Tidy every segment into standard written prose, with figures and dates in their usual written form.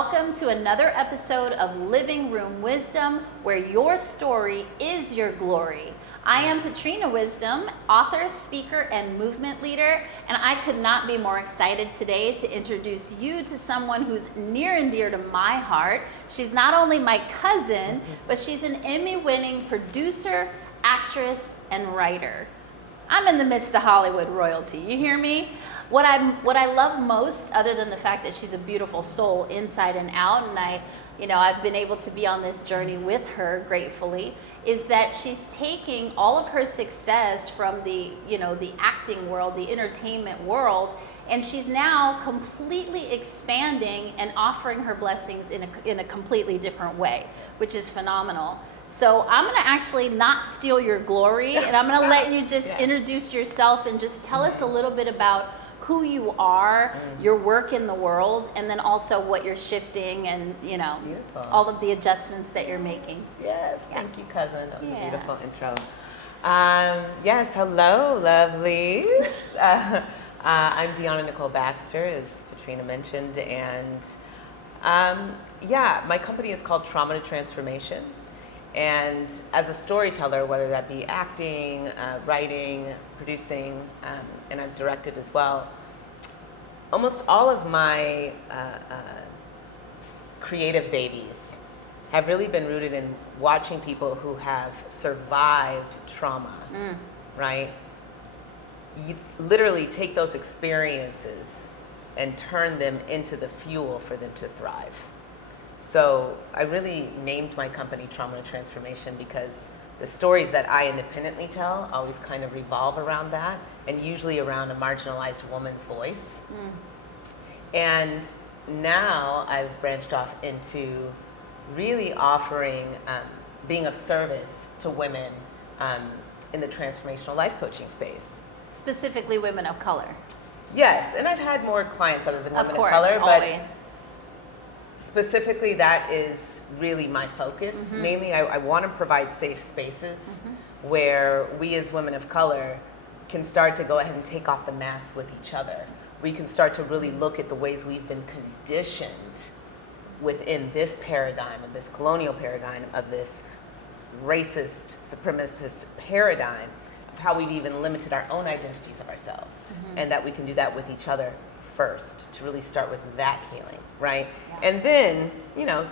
welcome to another episode of Living Room Wisdom, where your story is your glory. I am Patrina Wisdom, author, speaker, and movement leader, and I could not be more excited today to introduce you to someone who's near and dear to my heart. She's not only my cousin, but she's an Emmy-winning producer, actress, and writer. I'm in the midst of Hollywood royalty, you hear me? What I love most, other than the fact that she's a beautiful soul inside and out, and I've been able to be on this journey with her gratefully, is that she's taking all of her success from the acting world, the entertainment world, and she's now completely expanding and offering her blessings in a completely different way, which is phenomenal. So I'm going to actually not steal your glory, and I'm going to let you just introduce yourself and just tell us a little bit about who you are, your work in the world, and then also what you're shifting and, all of the adjustments that you're making. Yes, thank you, cousin. That was a beautiful intro. Yes, hello, lovelies. I'm Diahnna Nicole Baxter, as Patrina mentioned, and my company is called Trauma to Transformation. And as a storyteller, whether that be acting, writing, producing, and I've directed as well, almost all of my creative babies have really been rooted in watching people who have survived trauma, right? You literally take those experiences and turn them into the fuel for them to thrive. So I really named my company Trauma to Transformation because the stories that I independently tell always kind of revolve around that, and usually around a marginalized woman's voice. And now I've branched off into really offering, being of service to women in the transformational life coaching space. Specifically women of color. Yes, and I've had more clients other than women of color, always. But specifically, that is really my focus. Mainly, I want to provide safe spaces where we as women of color can start to go ahead and take off the mask with each other. We can start to really look at the ways we've been conditioned within this paradigm, of this colonial paradigm, of this racist, supremacist paradigm, of how we've even limited our own identities of ourselves, and that we can do that with each other first, to really start with that healing, right? And then,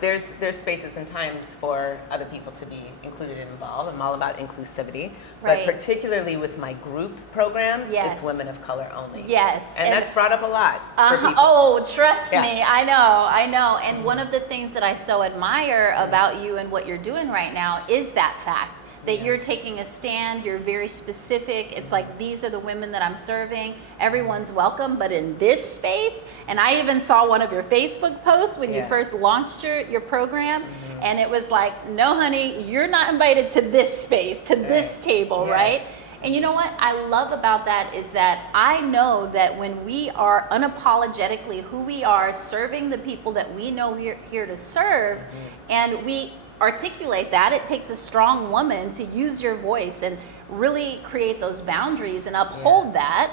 there's spaces and times for other people to be included and involved. I'm all about inclusivity, but particularly with my group programs, it's women of color only. Yes. And that's brought up a lot for people. Oh, trust me, I know. And one of the things that I so admire about you and what you're doing right now is that fact. That you're taking a stand, you're very specific. It's like, these are the women that I'm serving. Everyone's welcome, but in this space, and I even saw one of your Facebook posts when you first launched your program, and it was like, no, honey, you're not invited to this space, to this table, right? And you know what I love about that is that I know that when we are unapologetically who we are, serving the people that we know we're here to serve, and we articulate that, it takes a strong woman to use your voice and really create those boundaries and uphold that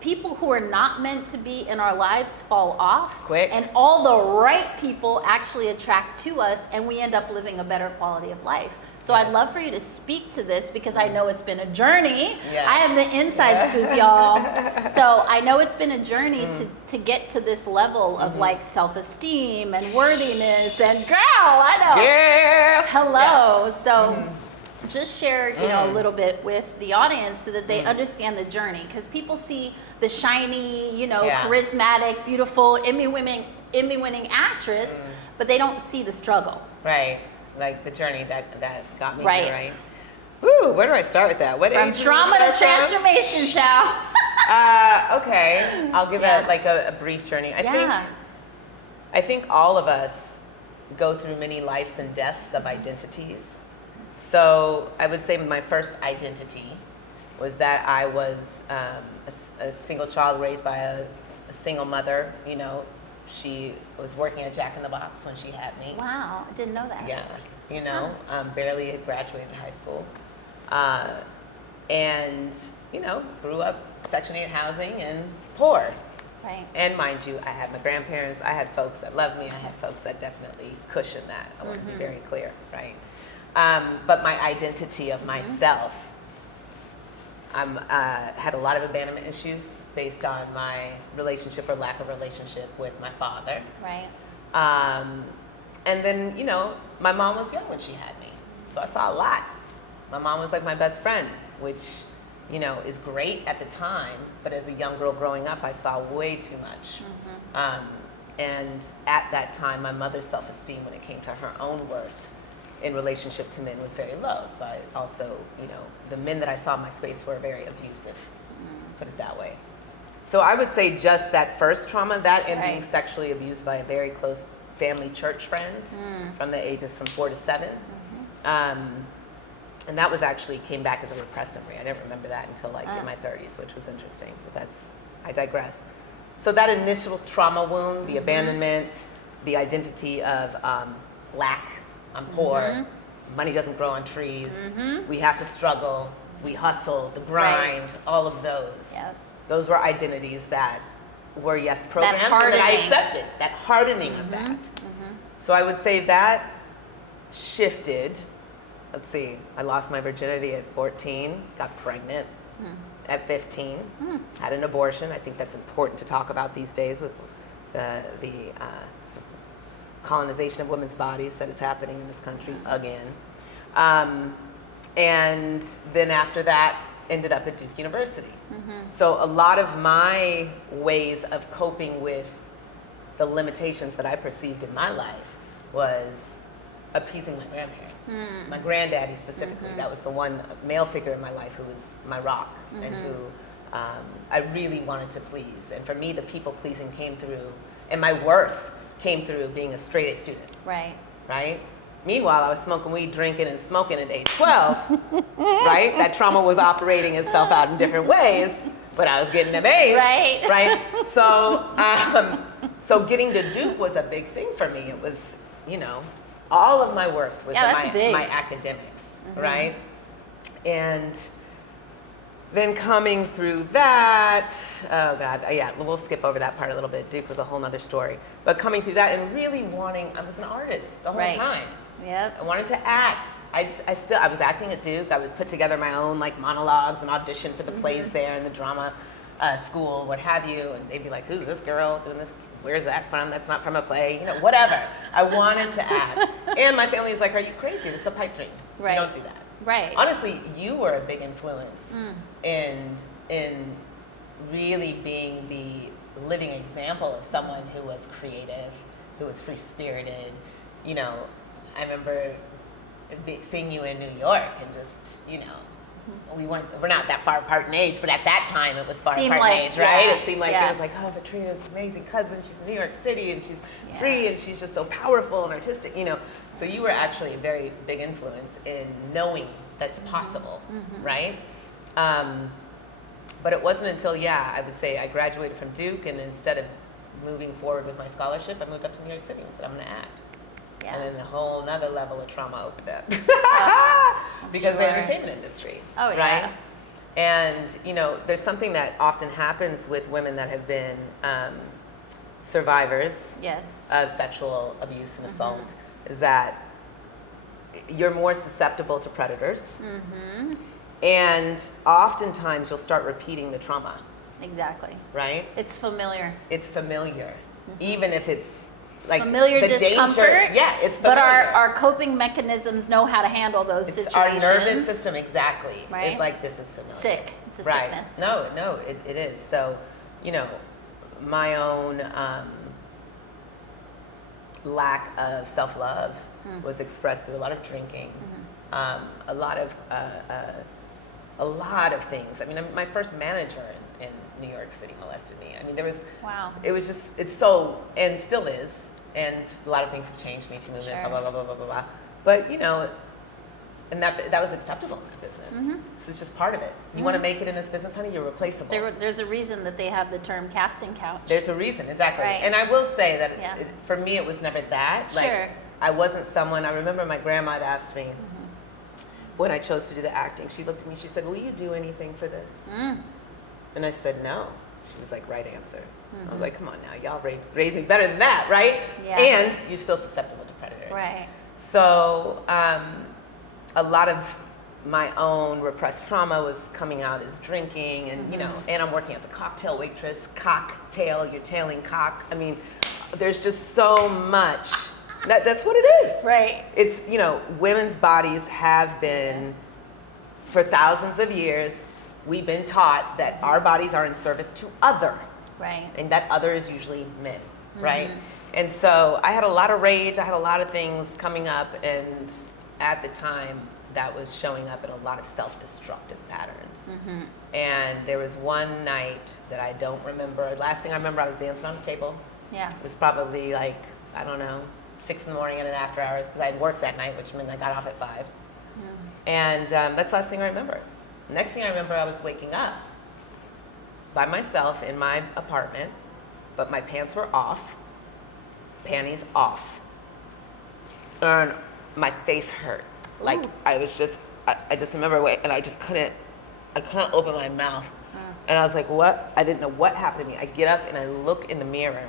people who are not meant to be in our lives fall off quick, and all the right people actually attract to us, and we end up living a better quality of life. So I'd love for you to speak to this, because I know it's been a journey. I have the inside scoop, y'all. So I know it's been a journey to get to this level of like self-esteem and worthiness, and girl, I know. Yeah. Hello. So just share, a little bit with the audience so that they understand the journey, because people see the shiny, charismatic, beautiful, Emmy-winning actress, but they don't see the struggle. Right. Like the journey that got me here, right? Ooh, where do I start with that? What From trauma to transformation, child. Okay, I'll give a brief journey. I think all of us go through many lives and deaths of identities. So I would say my first identity was that I was a single child raised by a single mother. She was working at Jack in the Box when she had me. Wow, I didn't know that. Yeah, barely had graduated high school. And, grew up Section 8 housing and poor. Right. And mind you, I had my grandparents, I had folks that loved me, I had folks that definitely cushioned that. I want to be very clear, right? But my identity of myself, had a lot of abandonment issues based on my relationship or lack of relationship with my father. Right. And then, you know, my mom was young when she had me, so I saw a lot. My mom was like my best friend, which, you know, is great at the time, but as a young girl growing up, I saw way too much. And at that time, my mother's self-esteem when it came to her own worth in relationship to men was very low. So I also, you know, the men that I saw in my space were very abusive, let's put it that way. So I would say just that first trauma, that and being sexually abused by a very close family church friend from the ages from 4 to 7. And that was actually came back as a repressed memory. I didn't remember that until like in my 30s, which was interesting, but I digress. So that initial trauma wound, the abandonment, the identity of lack, I'm poor, money doesn't grow on trees, we have to struggle, we hustle, the grind, all of those. Yep. Those were identities that were, yes, programmed and that I accepted, that hardening of that. So I would say that shifted. Let's see, I lost my virginity at 14, got pregnant at 15, had an abortion. I think that's important to talk about these days with the colonization of women's bodies that is happening in this country again. And then after that, ended up at Duke University. So a lot of my ways of coping with the limitations that I perceived in my life was appeasing my grandparents. My granddaddy specifically, that was the one male figure in my life who was my rock and who I really wanted to please. And for me, the people pleasing came through, and my worth came through being a straight A student. Right. Right? Meanwhile, I was smoking weed, drinking, and smoking at age 12, right? That trauma was operating itself out in different ways, but I was getting them A's. Right. Right? So getting to Duke was a big thing for me. It was, you know, all of my worth was in my academics, right? And then coming through that, oh God, yeah, we'll skip over that part a little bit. Duke was a whole nother story. But coming through that and really wanting, I was an artist the whole time. Yep. I wanted to act. I was acting at Duke. I would put together my own like monologues and audition for the plays there in the drama school, what have you. And they'd be like, who's this girl doing this? Where's that from? That's not from a play. You know, whatever. I wanted to act. And my family was like, are you crazy? It's a pipe dream. Right. You don't do that. Right. Honestly, you were a big influence in really being the living example of someone who was creative, who was free-spirited. You know, I remember seeing you in New York and just, you know, we're not that far apart in age, but at that time it was far apart in age, right? It seemed like it was like, oh, Patrina's amazing cousin, she's in New York City and she's free and she's just so powerful and artistic, you know. So you were actually a very big influence in knowing that's possible, right? But it wasn't until, I would say I graduated from Duke, and instead of moving forward with my scholarship, I moved up to New York City and said, I'm gonna act. Yeah. And then a whole nother level of trauma opened up. Because the entertainment industry, right? And, you know, there's something that often happens with women that have been survivors of sexual abuse and assault, is that you're more susceptible to predators. And oftentimes you'll start repeating the trauma. Exactly. Right? It's familiar. It's familiar. Even if it's like familiar the discomfort. Danger, it's familiar. But our coping mechanisms know how to handle those situations. Our nervous system, exactly. Right? It's like, this is familiar. Sick. It's a sickness. No, it is. So, you know, my own lack of self-love was expressed through a lot of drinking, a lot of things. I mean, my first manager in New York City molested me. I mean, there was, it was just, it's so, and still is, and a lot of things have changed, Me Too movement, blah, blah, blah, blah, blah, blah. But, you know, and that was acceptable in that business. So it's just part of it. You want to make it in this business, honey, you're replaceable. There's a reason that they have the term casting couch. There's a reason, exactly. Right. And I will say that for me, it was never that. Like, I wasn't someone, I remember my grandma had asked me, when I chose to do the acting, she looked at me, she said, will you do anything for this? And I said, no. She was like, right answer. I was like, come on now, y'all raised me better than that, right? Yeah. And you're still susceptible to predators. Right. So a lot of my own repressed trauma was coming out as drinking, and and I'm working as a cocktail waitress. Cocktail, you're tailing cock. I mean, there's just so much. That's what it is. Right. It's, women's bodies have been, for thousands of years, we've been taught that our bodies are in service to other. Right. And that other is usually men, right? And so I had a lot of rage, I had a lot of things coming up, and at the time that was showing up in a lot of self-destructive patterns. And there was one night that I don't remember. Last thing I remember, I was dancing on a table. Yeah. It was probably like, I don't know, 6 in the morning and an after hours, because I had worked that night, which meant I got off at 5. And that's the last thing I remember. Next thing I remember, I was waking up by myself in my apartment, but my pants were off, panties off, and my face hurt. Like, I was just, I just remember, and I couldn't open my mouth. And I was like, what? I didn't know what happened to me. I get up and I look in the mirror,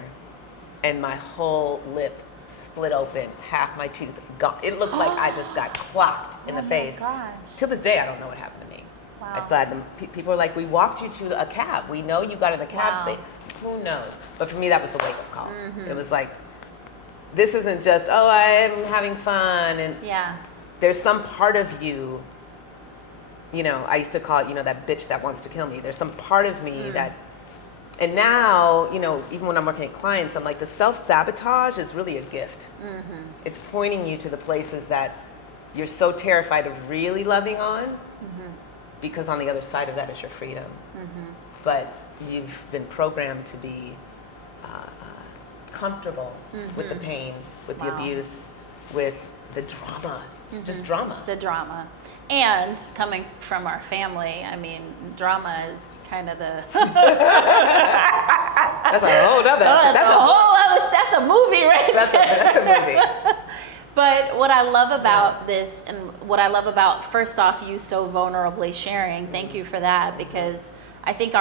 and my whole lip split open, half my tooth gone. It looked like I just got clocked in the face. Oh my gosh. To this day, I don't know what happened to me. Wow. I still had them. People were like, we walked you to a cab. We know you got in the cab Wow. safe. Who knows? But for me, that was the wake-up call. It was like, this isn't just, oh, I'm having fun. And Yeah. there's some part of you, I used to call it, that bitch that wants to kill me. There's some part of me that, and now, even when I'm working with clients, I'm like, the self-sabotage is really a gift. It's pointing you to the places that you're so terrified of really loving on, because on the other side of that is your freedom. But you've been programmed to be comfortable with the pain, with the abuse, with the drama, just drama. The drama. And coming from our family, I mean, drama is kind of the That's a whole other. that's a movie right That's a movie. But what I love about this, and what I love about, first off, you so vulnerably sharing, thank you for that, because I think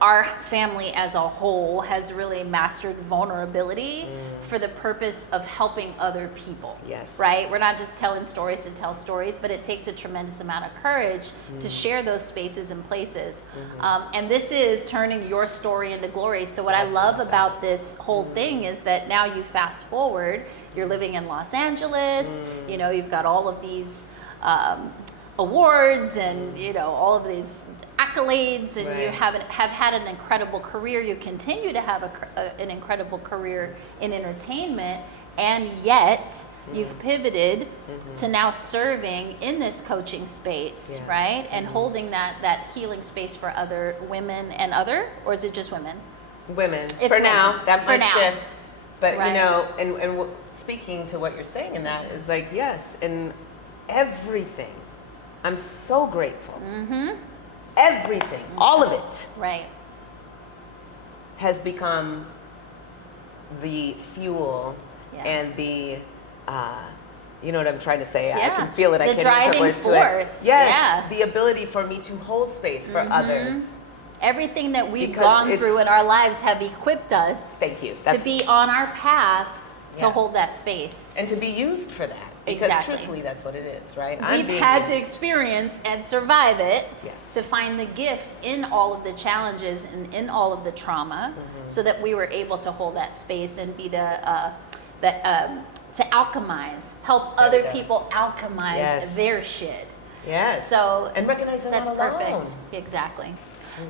our family as a whole has really mastered vulnerability for the purpose of helping other people. Yes. Right? We're not just telling stories to tell stories, but it takes a tremendous amount of courage to share those spaces and places. And this is turning your story into glory. So what I love about this whole thing is that now you fast forward, you're living in Los Angeles, you've got all of these awards and all of these accolades, and you have had an incredible career. You continue to have an incredible career in entertainment, and yet you've pivoted to now serving in this coaching space, right? And holding that healing space for other women and or is it just women? Women. It's for women. now, that For might now. shift. But Right. and speaking to what you're saying in that is like, yes, in everything, I'm so grateful. Everything, all of it, Right. has become the fuel and the, you know what I'm trying to say? I can feel it. I The can't even put driving words to it. force. Yes, Yeah. the ability for me to hold space for others. Everything that we've Because gone through it's- in our lives have equipped us Thank you. to be on our path to hold that space. And to be used for that. Because Exactly. truthfully, that's what it is, right? We've being had to used. experience and survive it Yes. to find the gift in all of the challenges and in all of the trauma, so that we were able to hold that space and be to alchemize, help There we other go. people alchemize Yes. their shit. Yes. So and recognize that's not alone. perfect. Exactly.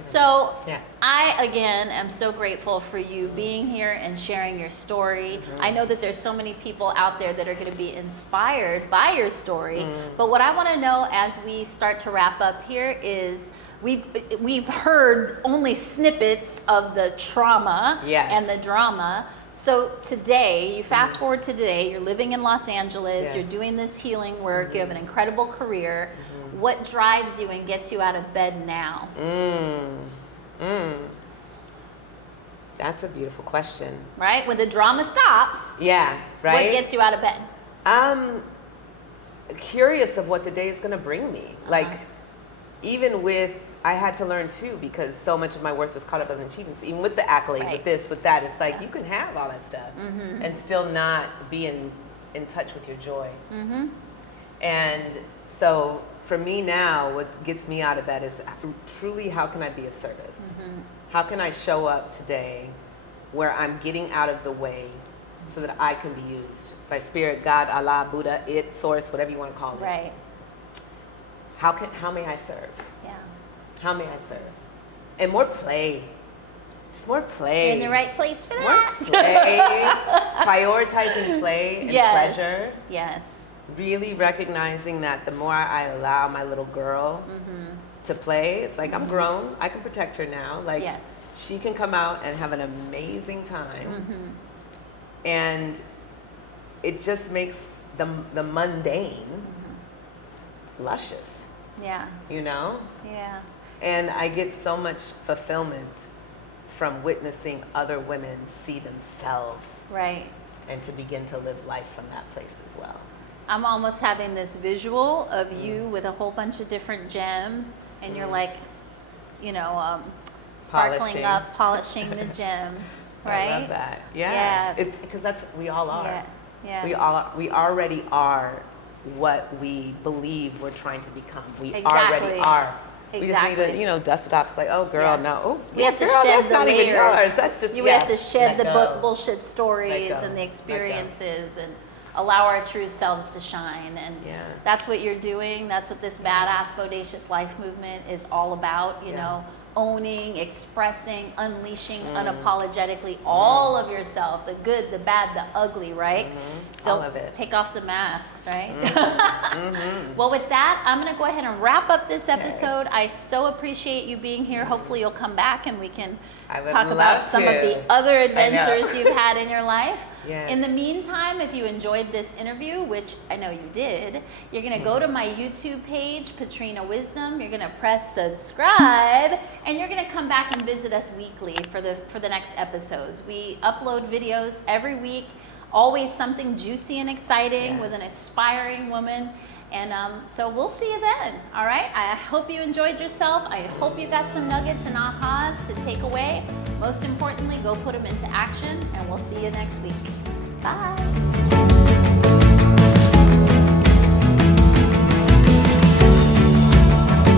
So Yeah. I, again, am so grateful for you being here and sharing your story. I know that there's so many people out there that are going to be inspired by your story. But what I want to know as we start to wrap up here is we've heard only snippets of the trauma and the drama. So today, you fast forward to today, you're living in Los Angeles, you're doing this healing work, you have an incredible career. What drives you and gets you out of bed now? That's a beautiful question. Right? When the drama stops, Yeah, right? what gets you out of bed? I'm curious of what the day is going to bring me. Like, even with I had to learn too, because so much of my worth was caught up in achievements. Even with the accolade, Right. with this, with that, it's like you can have all that stuff and still not be in touch with your joy. And so for me now, what gets me out of that is truly, how can I be of service? How can I show up today where I'm getting out of the way so that I can be used by Spirit, God, Allah, Buddha, it, Source, whatever you want to call it. Right. How may I serve? Yeah. How may I serve? And more play. Just more play. You're in the right place for More that. play. Prioritizing play and Yes. pleasure. Yes. Really recognizing that the more I allow my little girl to play, it's like I'm grown. I can protect her now. Like Yes. she can come out and have an amazing time. And it just makes the mundane luscious, Yeah. you know? Yeah. And I get so much fulfillment from witnessing other women see themselves Right. and to begin to live life from that place as well. I'm almost having this visual of you with a whole bunch of different gems, and you're like, you know, sparkling Polishing. up, polishing the gems, right? I love that. Yeah. Yeah. Because that's we all are. Yeah. Yeah. We already are what we believe we're trying to become. We Exactly. already are. We just need Exactly. to, dust it off. It's like, oh, girl, Yeah. no. Oh, We have to girl, shed that's the not layers. even yours. That's just We have to shed the let go. bullshit stories Let go. and the Let go. experiences and allow our true selves to shine. And Yeah. that's what you're doing. That's what this badass, bodacious life movement is all about. You Yeah. know, owning, expressing, unleashing unapologetically all of yourself, the good, the bad, the ugly, right? All Don't of it. take off the masks, right? Well, with that, I'm going to go ahead and wrap up this episode. I so appreciate you being here. Hopefully you'll come back and we can I would talk love about some of to. the other I know. adventures you've had in your life. Yes. In the meantime, if you enjoyed this interview, which I know you did, you're going to go to my YouTube page, Patrina Wisdom. You're going to press subscribe, and you're going to come back and visit us weekly for the next episodes. We upload videos every week, always something juicy and exciting with an inspiring woman. And so we'll see you then, all right? I hope you enjoyed yourself. I hope you got some nuggets and ahas to take away. Most importantly, go put them into action, and we'll see you next week. Bye.